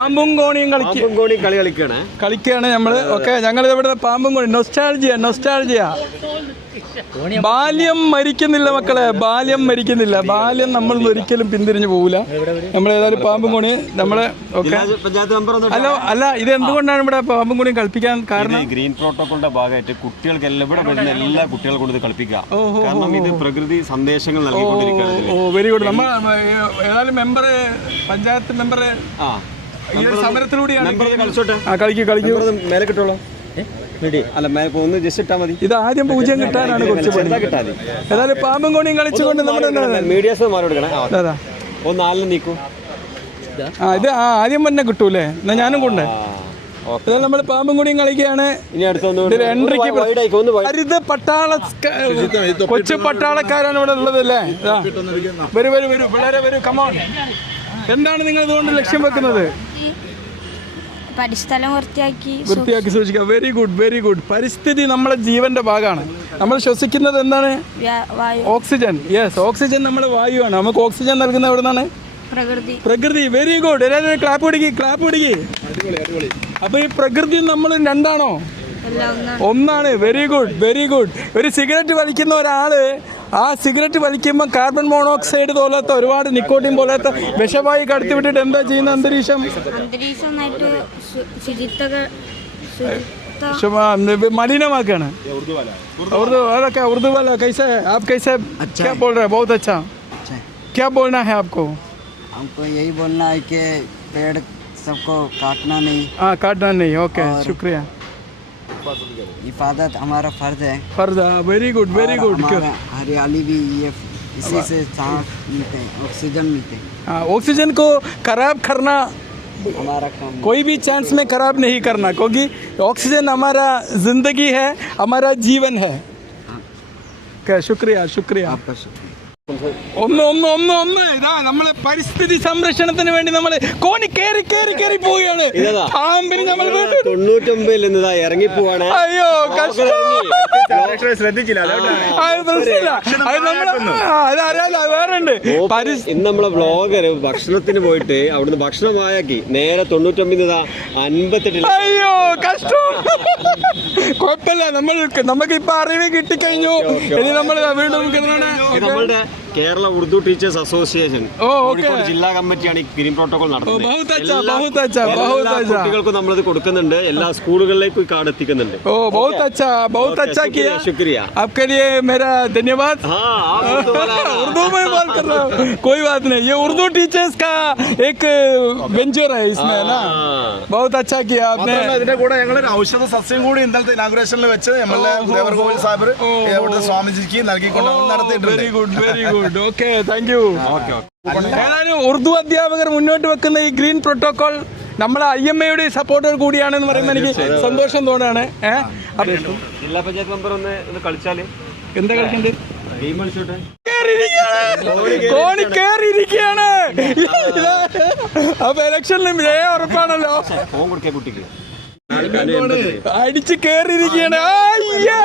പാമ്പും കോണിയും കളിക്കും. കോണി കളി കളിക്കണേ. കളിക്കുകയാണ് നമ്മൾ. ഓക്കെ ഞങ്ങൾ ഇവിടെ പാമ്പും കോണി നൊസ്റ്റാൾജിയ നൊസ്റ്റാൾജിയ ബാല്യം മരിക്കുന്നില്ല മക്കളെ. ബാല്യം മരിക്കുന്നില്ല. ബാല്യം നമ്മൾ ഒരിക്കലും പിന്തിരിഞ്ഞു പോകില്ല നമ്മൾ ഏതായാലും പാമ്പും കോണി നമ്മളെ ഓക്കെ. അല്ല അല്ല ഇത് എന്തുകൊണ്ടാണ് ഇവിടെ പാമ്പും കോണി കളിപ്പിക്കാൻ കാരണം? ഗ്രീൻ പ്രോട്ടോക്കോളിന്റെ ഭാഗമായിട്ട് കുട്ടികൾക്ക് എല്ലാം ഇവിടെ വരുന്ന എല്ലാ കുട്ടികൾക്കും കൊണ്ട് ഇത് കളിപ്പിക്കുക. കാരണം ഇത് പ്രകൃതി സന്ദേശങ്ങൾ നൽകിക്കൊണ്ടിരിക്കുകയാണ് ഓ വെരി ഗുഡ് നമ്മൾ ഏതായാലും മെമ്പർ പഞ്ചായത്ത് മെമ്പർ ആ. ഈ ഒരു സമരത്തിലൂടെയാണ് മെമ്പർ ആ കളിക്കൂ കളിക്കൂ. മെമ്പർ ഒന്ന് മേലെ കിട്ടുള്ളൂ അല്ല ഒന്ന് ജസ്റ്റ് ഇട്ടാ മതി. ഇത് ആദ്യം പൂജ്യം കിട്ടാനാണ് കുറച്ച് ഏതായാലും പാമ്പും കോണിയും കളിച്ചുകൊണ്ട് നമ്മുടെ മീഡിയാസ് മാറി കൊടുക്കണേ ആ, അതാ ഒന്ന് നാലിന് നീക്കൂ. ആ ഇത് ആ ആദ്യം തന്നെ കിട്ടൂലേ? എന്നാ ഞാനും കൊണ്ടേ. നമ്മൾ പാമ്പും കൂടിയും കളിക്കുകയാണ്. എൻട്രിക്ക്. ഹരിത പട്ടാള കൊച്ചു പട്ടാളക്കാരാണ് ഇവിടെ ഉള്ളത് അല്ലേ? ഇതാ. വരൂ വരൂ വരൂ. വളരെ വരൂ കമോൺ എന്താണ് നിങ്ങൾ ഇതുകൊണ്ട് ലക്ഷ്യം വെക്കുന്നത്? പരിസ്ഥലം വൃത്തിയാക്കി വൃത്തിയാക്കി സൂക്ഷിക്കുക വെരി ഗുഡ് വെരി ഗുഡ് പരിസ്ഥിതി നമ്മുടെ ജീവന്റെ ഭാഗമാണ്. നമ്മൾ ശ്വസിക്കുന്നത് എന്താണ്? വായു ഓക്സിജൻ. യെസ് ഓക്സിജൻ നമ്മുടെ വായുവാണ്. നമുക്ക് ഓക്സിജൻ നൽകുന്ന എവിടെ നിന്നാണ് പ്രകൃതി. പ്രകൃതി വെരി ഗുഡ് എല്ലാവരും ക്ലാപ്പ് പിടിക്കി ക്ലാപ്പ് പിടിക്കി. അപ്പൊ ഈ പ്രകൃതി നമ്മൾ രണ്ടാണോ? ഒന്നാണ്. വെരി ഗുഡ് വെരി ഗുഡ് ഒരു സിഗരറ്റ് വലിക്കുന്ന ഒരാൾ ആ സിഗരറ്റ് വലിക്കുമ്പോൾ കാർബൺ മോണോക്സൈഡ് പോലത്തെ ഒരുപാട് നിക്കോട്ടിൻ പോലത്തെ വിഷവായു കടത്തി വിട്ടിട്ട് എന്താ ചെയ്യുന്ന അന്തരീക്ഷം അന്തരീക്ഷം നന്നായിട്ട് ശു- ശുചിത്വ ശുചിത്വ ശുഭ- മലിനമാക്കാണ് उर्दू वाला क्या उर्दू वाला कैसा है आप कैसे क्या बोल रहे हैं बहुत अच्छा क्या बोलना है आपको हमको यही बोलना है कि पेड़ सबको काटना नहीं हाँ काटना नहीं ओके शुक्रिया हिफाजत हमारा फ़र्ज़ है। फ़र्ज़ है वेरी गुड वेरी गुड हरियाली भी ये इसी से सांस मिलते हैं ऑक्सीजन मिलते हैं। हाँ ऑक्सीजन को खराब करना हमारा काम कोई भी चांस में खराब नहीं करना क्योंकि ऑक्सीजन हमारा ज़िंदगी है हमारा जीवन है। क्या शुक्रिया शुक्रिया। आपका शुक्रिया। ഒന്ന് ഒന്ന് ഒന്ന് ഒന്ന്. ഇതാ നമ്മളെ പരിസ്ഥിതി സംരക്ഷണത്തിന് വേണ്ടി നമ്മൾ കോണി കേറി കേറി കേറി പോവുകയാണ്. പാമ്പിന് നമ്മൾ തൊണ്ണൂറ്റൊമ്പതിൽ നിന്ന് ഇറങ്ങി പോവാണ് അയ്യോ ശ്രദ്ധിച്ചില്ല ഇന്ന് നമ്മളെ ബ്ലോഗർ ഭക്ഷണത്തിന് പോയിട്ട് അവിടുന്ന് ഭക്ഷണം വായാക്കി നേരെ തൊണ്ണൂറ്റൊമ്പതിൽ അൻപത്തെട്ടിൽ അയ്യോ കഷ്ടം. കുഴപ്പമില്ല. നമ്മൾ നമുക്ക് ഇപ്പൊ അറിവ് കിട്ടിക്കഴിഞ്ഞു. ഇനി നമ്മൾ വീണ്ടും നമ്മളുടെ കേരള ഉറുദു ടീച്ചേഴ്സ് അസോസിയേഷൻ ഓ ഓക്കെ കോഴിക്കോട് ജില്ലാ കമ്മിറ്റിയാണ് ഈ ഗ്രീൻ പ്രോട്ടോകോൾ നടത്തുന്നത് बहुत अच्छा, എല്ലാ- बहुत अच्छा, बहुत എല്ലാ अच्छा. കുട്ടികൾക്കും നമ്മളിത് കൊടുക്കുന്നുണ്ട് എല്ലാ സ്കൂളുകളിലേക്കും ഈ കാർഡ് എത്തിക്കുന്നുണ്ട് ओ बहुत अच्छा बहुत Okay, अच्छा शुक्रिया, किया शुक्रिया। आपके लिए मेरा धन्यवाद हाँ आप उर्दू वाला है ना? उर्दू में बात कर रहा हूँ कोई बात नहीं ये उर्दू टीचर्स का एक वेंचर है इसमें है ना हाँ। बहुत अच्छा किया आपने മാത്രമല്ല ഇതിന്റെ കൂടെ ഞങ്ങൾ ഒരു ഔഷധ സസ്യം കൂടി ഇന്നലത്തെ ഇനാഗുറേഷനിൽ വെച്ച് നമ്മളെ ദേവർകോവിൽ സാഹിബ് ഇവിടുത്തെ സ്വാമിജിക്ക് നൽകിക്കൊണ്ട് നമ്മൾ നടത്തിയിട്ടുണ്ട് very good very good Okay thank you ഏതായാലും ഉറുദു അധ്യാപകർ മുന്നോട്ട് വെക്കുന്ന ഈ ഗ്രീൻ പ്രോട്ടോകോൾ നമ്മളെ ഐ എം എയുടെ സപ്പോർട്ടർ കൂടിയാണെന്ന് പറയുന്നത് എനിക്ക് സന്തോഷം തോന്നുകയാണ് ഏഹ് അപ്പൊ ജില്ലാ പഞ്ചായത്ത് മെമ്പർ ഒന്ന് ഒന്ന് കളിച്ചാൽ. എന്താ കേറിയിരിക്കുകയാണ്. കോണി കേറിയിരിക്കുകയാണ്. അപ്പൊ ഇലക്ഷനിലും ജയ ഉറപ്പാണല്ലോ. അടിച്ച് കേറിയിരിക്കുകയാണ്. അയ്യേ!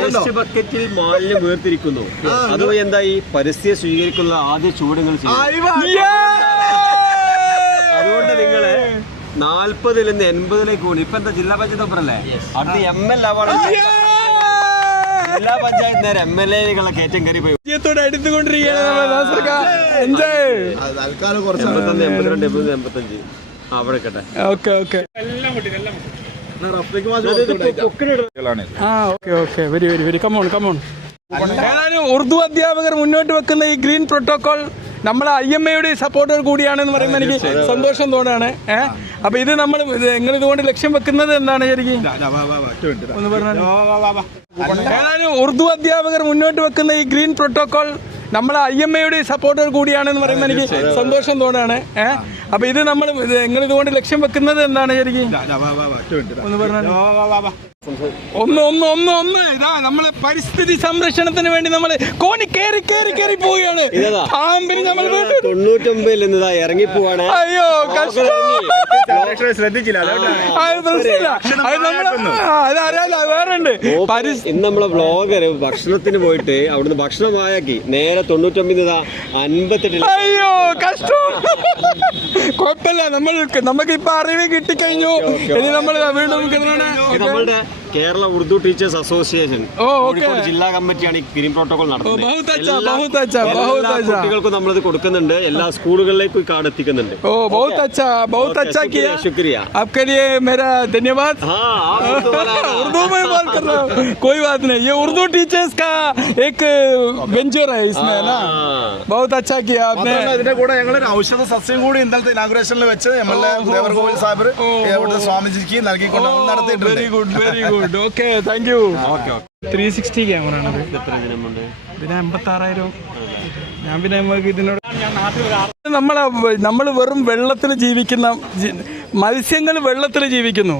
വേസ്റ്റ് ബക്കറ്റിൽ മാലിന്യം വേർതിരിക്കുന്നു അതുവഴി എന്തായി? പരിസ്ഥിതി സ്വീകരിക്കുന്ന ആദ്യ യേ! അതുകൊണ്ട് നിങ്ങൾ നാൽപ്പതിൽ നിന്ന് എൺപതിലേക്ക് കൂടി ഇപ്പൊ എന്താ ജില്ലാ പഞ്ചായത്ത് മെമ്പറല്ലേ അടുത്ത് എം എൽ ആവാണ് ജില്ലാ പഞ്ചായത്ത് നേരെ എം എൽ എകളെ കയറ്റം കയറി പോയി. എൺപത്തൊന്ന് എൺപത്തിരണ്ട് എൺപത് എൺപത്തഞ്ച്. അവിടെ കേട്ടെ ഓക്കെ ഓക്കെ എല്ലാം ആ okay okay. Very very very. Come on come on ഏതായാലും ഉറുദു അധ്യാപകർ മുന്നോട്ട് വെക്കുന്ന ഈ ഗ്രീൻ പ്രോട്ടോകോൾ നമ്മളെ ഐ എം എയുടെ സപ്പോർട്ടർ കൂടിയാണെന്ന് പറയുമ്പോൾ എനിക്ക് സന്തോഷം തോന്നുകയാണ് ഏഹ് അപ്പൊ ഇത് നമ്മൾ നിങ്ങൾ ഇതുകൊണ്ട് ലക്ഷ്യം വെക്കുന്നത് എന്താണ് ശരിക്കും? ഒന്ന് ഏതായാലും ഉറുദു അധ്യാപകർ മുന്നോട്ട് വെക്കുന്ന ഈ ഗ്രീൻ പ്രോട്ടോകോൾ നമ്മളെ ഐ എം എയുടെ സപ്പോർട്ടർ കൂടിയാണെന്ന് പറയുന്നത് എനിക്ക് സന്തോഷം തോന്നുകയാണ് ഏഹ് അപ്പൊ ഇത് നമ്മൾ നിങ്ങൾ ഇതുകൊണ്ട് ലക്ഷ്യം വെക്കുന്നത് എന്താണ് ശരിക്കും? ഒന്ന് ഒന്ന് ഒന്ന് ഒന്ന് ഒന്ന്. ഇതാ നമ്മളെ പരിസ്ഥിതി സംരക്ഷണത്തിന് വേണ്ടി നമ്മൾ കോണി കേറി കേറി കേറി പോവുകയാണ്. പാമ്പിന് നമ്മൾ തൊണ്ണൂറ്റൊമ്പതിൽ നിന്ന് ഇറങ്ങി പോവാണ് അയ്യോ കഷ്ടം. ശ്രദ്ധിച്ചില്ല നമ്മൾ വേറെ ഉണ്ട് ഇന്ന് ബ്ലോഗർ ഭക്ഷണത്തിന് പോയിട്ട് അവിടുന്ന് ഭക്ഷണം വായാക്കി നേരെ തൊണ്ണൂറ്റൊമ്പത് അൻപത്തെട്ട് അൻപത്തെട്ടിൽ അയ്യോ കഷ്ടം. കുഴപ്പമില്ല. നമ്മൾ നമുക്ക് ഇപ്പൊ അറിവ് കിട്ടിക്കഴിഞ്ഞു. ഇനി നമ്മൾ വീണ്ടും നമ്മളുടെ കേരള ഉറുദു ടീച്ചേഴ്സ് അസോസിയേഷൻ ഓ, ഓക്കേ. കോഴിക്കോട് ജില്ലാ കമ്മിറ്റിയാണ് ഈ ഗ്രീൻ പ്രോട്ടോകോൾ നടത്തുന്നത് ബഹുത് അച്ഛാ, എല്ലാ- ബഹുത് അച്ഛാ, ബഹുത് എല്ലാ അച്ഛാ. കുട്ടികൾക്കും നമ്മളിത് കൊടുക്കുന്നുണ്ട് എല്ലാ സ്കൂളുകളിലേക്കും ഈ കാർഡ് എത്തിക്കുന്നുണ്ട് ओ बहुत अच्छा बहुत ओके, अच्छा किया शुक्रिया, शुक्रिया। आपके लिए मेरा धन्यवाद हाँ आप उर्दू वाला है ना? उर्दू में बात कर रहा हूँ कोई बात नहीं ये उर्दू टीचर्स का एक वेंचर है इसमें है ना हाँ। बहुत अच्छा किया आपने മാത്രമല്ല ഇതിന്റെ കൂടെ ഞങ്ങൾ ഒരു ഔഷധ സസ്യം കൂടി ഇന്നലത്തെ ഇനാഗുറേഷനിൽ വെച്ച് M L A Devarkovil Sahib ഇവിടുത്തെ സ്വാമിജിക്ക് നൽകിക്കൊണ്ട് നമ്മൾ നടത്തിയിട്ടുണ്ട് very good very good Okay thank you three sixty camera ആണ് പിന്നെ എൺപത്തി ആറായിരം ഞാൻ പിന്നെ നമുക്ക് ഇതിനോട് നമ്മളെ നമ്മൾ വെറും വെള്ളത്തിൽ ജീവിക്കുന്ന മത്സ്യങ്ങൾ വെള്ളത്തിൽ ജീവിക്കുന്നു.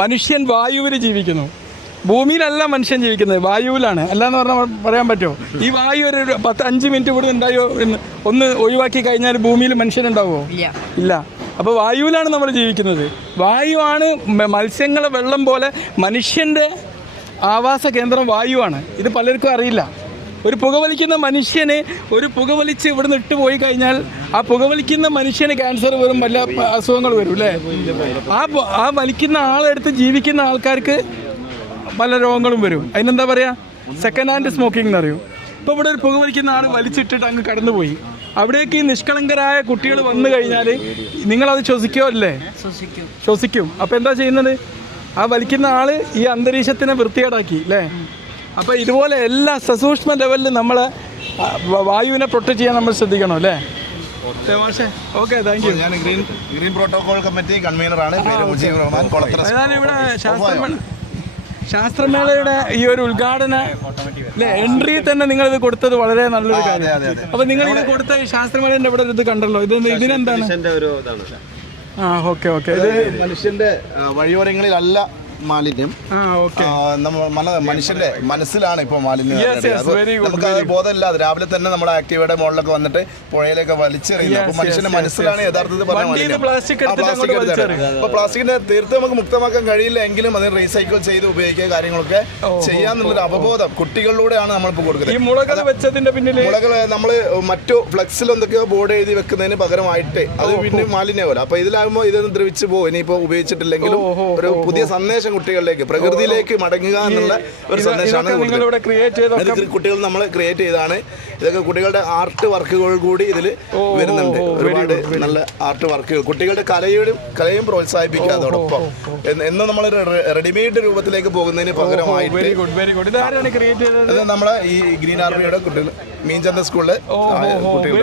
മനുഷ്യൻ വായുവിൽ ജീവിക്കുന്നു. ഭൂമിയിലല്ല മനുഷ്യൻ ജീവിക്കുന്നത് വായുവിലാണ്. അല്ലാന്ന് പറഞ്ഞാൽ പറയാൻ പറ്റുമോ? ഈ വായു ഒരു പത്ത് അഞ്ച് മിനിറ്റ് കൂടി ഉണ്ടായോ എന്ന് ഒന്ന് ഒഴിവാക്കി കഴിഞ്ഞാൽ ഭൂമിയിൽ മനുഷ്യനുണ്ടാവുമോ ഇല്ല. അപ്പോൾ വായുവിലാണ് നമ്മൾ ജീവിക്കുന്നത്. വായുവാണ് മത്സ്യങ്ങളെ വെള്ളം പോലെ മനുഷ്യന്റെ ആവാസ കേന്ദ്രം വായുവാണ്. ഇത് പലർക്കും അറിയില്ല. ഒരു പുകവലിക്കുന്ന മനുഷ്യന് ഒരു പുകവലിച്ച് ഇവിടുന്ന് ഇട്ട് പോയി കഴിഞ്ഞാൽ ആ പുകവലിക്കുന്ന മനുഷ്യന് ക്യാൻസർ വരും വല്ല അസുഖങ്ങൾ വരും അല്ലേ? ആ ആ വലിക്കുന്ന ആളെടുത്ത് ജീവിക്കുന്ന ആൾക്കാർക്ക് പല രോഗങ്ങളും വരും. അതിനെന്താ പറയുക സെക്കൻഡ് ഹാൻഡ് സ്മോക്കിംഗ് എന്ന് പറയും ഇപ്പോൾ ഇവിടെ ഒരു പുകവലിക്കുന്ന ആൾ വലിച്ചിട്ടിട്ട് അങ്ങ് കടന്നുപോയി. അവിടേക്ക് ഈ നിഷ്കളങ്കരായ കുട്ടികൾ വന്നു കഴിഞ്ഞാൽ നിങ്ങളത് ശ്വസിക്കോ അല്ലേ? ശ്വസിക്കും. അപ്പോൾ എന്താ ചെയ്യുന്നത്? ആ വലിക്കുന്ന ആൾ ഈ അന്തരീക്ഷത്തിനെ വൃത്തികേടാക്കി അല്ലേ? അപ്പോൾ ഇതുപോലെ എല്ലാ സസൂക്ഷ്മ ലെവലിൽ നമ്മൾ വായുവിനെ പ്രൊട്ടക്ട് ചെയ്യാൻ നമ്മൾ ശ്രദ്ധിക്കണം അല്ലേ? ഓക്കെ താങ്ക് യു ഞാൻ ഗ്രീൻ ഗ്രീൻ പ്രോട്ടോകോൾ കമ്മിറ്റി കൺവീനറാണ്. പേര് മുജീബ് റഹ്മാൻ കൊളത്തറ അതാണ് ഇവിടെ ശാസ്ത്രമേള ശാസ്ത്രമേളയുടെ ഈ ഒരു ഉദ്ഘാടന എൻട്രി തന്നെ നിങ്ങൾ ഇത് കൊടുത്തത് വളരെ നല്ലൊരു കാര്യം. അപ്പൊ നിങ്ങൾ ഇത് കൊടുത്ത ഈ ശാസ്ത്രമേളന്റെ ഇവിടെ ഇത് കണ്ടല്ലോ. ഇത് ഇതിനെന്താണ്? ആ ഓക്കെ ഓക്കെ. ഇത് മനുഷ്യന്റെ വഴിയോരങ്ങളിലല്ല മാലിന്യം. ആ, മനുഷ്യന്റെ മനസ്സിലാണ് ഇപ്പോൾ മാലിന്യം നമുക്ക് ബോധമില്ലാതെ രാവിലെ തന്നെ നമ്മുടെ ആക്റ്റീവയുടെ മുകളിലൊക്കെ വന്നിട്ട് പുഴയിലൊക്കെ വലിച്ചെറിയുന്നു. അപ്പൊ മനുഷ്യന്റെ മനസ്സിലാണ് യഥാർത്ഥത്തിൽ മാലിന്യം. അപ്പൊ പ്ലാസ്റ്റിക്കിനെ തീർത്ത് നമുക്ക് മുക്തമാക്കാൻ കഴിയില്ല എങ്കിലും അത് റീസൈക്കിൾ ചെയ്ത് ഉപയോഗിക്കുക കാര്യങ്ങളൊക്കെ ചെയ്യാന്നുള്ളൊരു അവബോധം കുട്ടികളിലൂടെയാണ് നമ്മളിപ്പോൾ കൊടുക്കുന്നത്. മുളകൾ വെച്ചതിന്റെ മുളകൾ നമ്മൾ മറ്റു ഫ്ലക്സിൽ എന്തൊക്കെയോ ബോർഡ് എഴുതി വെക്കുന്നതിന് പകരമായിട്ട് അത് പിന്നെ മാലിന്യമല്ല അപ്പൊ ഇതിലാകുമ്പോൾ ഇതൊന്നും ദ്രവിച്ചു പോകും ഇനിയിപ്പോ ഉപയോഗിച്ചിട്ടില്ലെങ്കിലും ഒരു പുതിയ സന്ദേശം കുട്ടികളിലേക്ക് പ്രകൃതിയിലേക്ക് മടങ്ങുക എന്നുള്ള ഒരു സന്ദേശമാണ് കുട്ടികൾ നമ്മൾ ക്രിയേറ്റ് ചെയ്താണ്. ഇതൊക്കെ കുട്ടികളുടെ ആർട്ട് വർക്കുകൾ കൂടി ഇതിൽ വരുന്നുണ്ട്. ഒരുപാട് നല്ല ആർട്ട് വർക്കുകൾ കുട്ടികളുടെ കലയും കലയും പ്രോത്സാഹിപ്പിക്കുക അതോടൊപ്പം. എന്ന് നമ്മൾ റെഡിമെയ്ഡ് രൂപത്തിലേക്ക് പോകുന്നതിന് പകരമായിട്ട് അത് നമ്മളെ ഈ ഗ്രീൻ ആർമിയുടെ കുട്ടികൾ മീൻചന്ത സ്കൂളിലെ കുട്ടികൾ